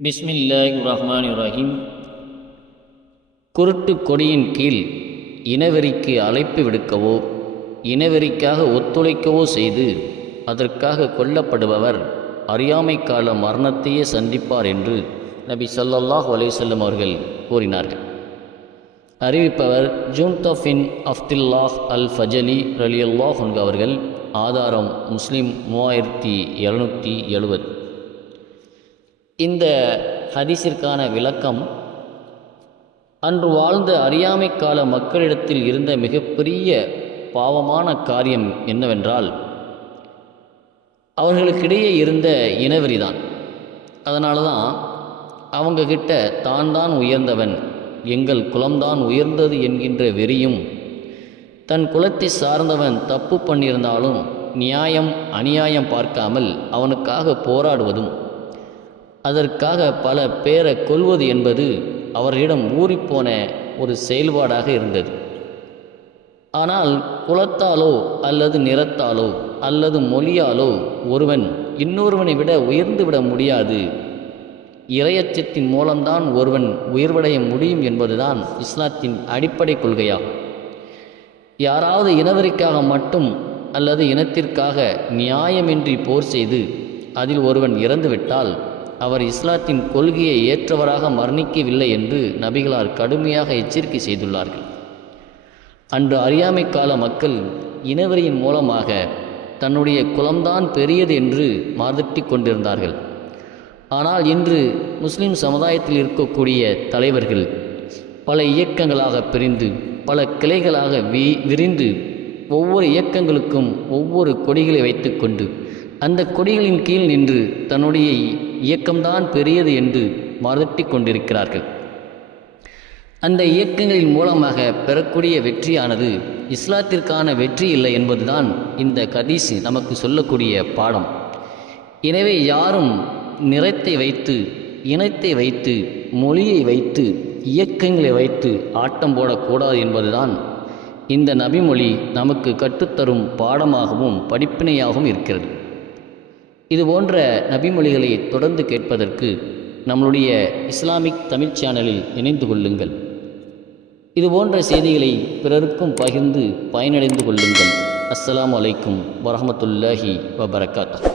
பிஸ்மில்லாஹ் ரஹ்மான் ரஹீம் குருட்டு கொடியின் கீழ் இனவெறிக்கு அழைப்பு விடுக்கவோ இனவெறிக்காக ஒத்துழைக்கவோ செய்து அதற்காக கொல்லப்படுபவர் அறியாமை கால மரணத்தையே சந்திப்பார் என்று நபி சல்லல்லாஹ் அலைஹி அவர்கள் கூறினார்கள். அறிவிப்பவர் ஜூன்தஃபின் அஃப்தில்லாஹ் அல் ஃபஜலி ரலியல்லாஹ் அவர்கள் ஆதாரம் முஸ்லீம் மூவாயிரத்தி எழுநூற்றி எழுபது. இந்த ஹதீஸிற்கான விளக்கம் அன்று வாழ்ந்த அறியாமை கால மக்களிடத்தில் இருந்த மிகப்பெரிய பாவமான காரியம் என்னவென்றால் அவர்களுக்கிடையே இருந்த இனவெறிதான். அதனால தான் அவங்கக்கிட்ட தான் தான் உயர்ந்தவன் எங்கள் குலம்தான் உயர்ந்தது என்கின்ற வெறியும் தன் குலத்தை சார்ந்தவன் தப்பு பண்ணியிருந்தாலும் நியாயம் அநியாயம் பார்க்காமல் அவனுக்காக போராடுவதும் அதற்காக பல பேரை கொல்வது என்பது அவர்களிடம் ஊறிப்போன ஒரு செயல்பாடாக இருந்தது. ஆனால் குலத்தாலோ அல்லது நிறத்தாலோ அல்லது மொழியாலோ ஒருவன் இன்னொருவனை விட உயர்ந்து விட முடியாது. இறையச்சத்தின் மூலம்தான் ஒருவன் உயர்வடைய முடியும் என்பதுதான் இஸ்லாத்தின் அடிப்படை கொள்கையாகும் யாராவது இனவரிக்காக மட்டும் அல்லது இனத்திற்காக நியாயமின்றி போர் செய்து அதில் ஒருவன் இறந்துவிட்டால் அவர் இஸ்லாத்தின் கொள்கையை ஏற்றவராக மரணிக்கவில்லை என்று நபிகளார் கடுமையாக எச்சரிக்கை செய்துள்ளார்கள். அன்று அறியாமை கால மக்கள் இனவரியின் மூலமாக தன்னுடைய குலம்தான் பெரியது என்று மாதட்டி கொண்டிருந்தார்கள். ஆனால் இன்று முஸ்லிம் சமுதாயத்தில் இருக்கக்கூடிய தலைவர்கள் பல இயக்கங்களாக பிரிந்து பல கிளைகளாக வி விரிந்து ஒவ்வொரு இயக்கங்களுக்கும் ஒவ்வொரு கொடிகளை வைத்துக்கொண்டு அந்த கொடிகளின் கீழ் நின்று தன்னுடைய இயக்கம்தான் பெரியது என்று மறுட்டி கொண்டிருக்கிறார்கள். அந்த இயக்கங்களின் மூலமாக பெறக்கூடிய வெற்றியானது இஸ்லாத்திற்கான வெற்றி இல்லை என்பதுதான் இந்த கதீஸ் நமக்கு சொல்லக்கூடிய பாடம். எனவே யாரும் நிறத்தை வைத்து இனத்தை வைத்து மொழியை வைத்து இயக்கங்களை வைத்து ஆட்டம் போடக்கூடாது என்பதுதான் இந்த நபிமொழி நமக்கு கற்றுத்தரும் பாடமாகவும் படிப்பினையாகவும் இருக்கிறது. இது போன்ற நபிமொழிகளை தொடர்ந்து கேட்பதற்கு நம்மளுடைய இஸ்லாமிக் தமிழ் சேனலில் இணைந்து கொள்ளுங்கள். இது போன்ற செய்திகளை பிறருக்கும் பகிர்ந்து பயனடைந்து கொள்ளுங்கள். அஸ்லாம் அலைக்கும் வரமத்துல்லாஹி வபரகாத்து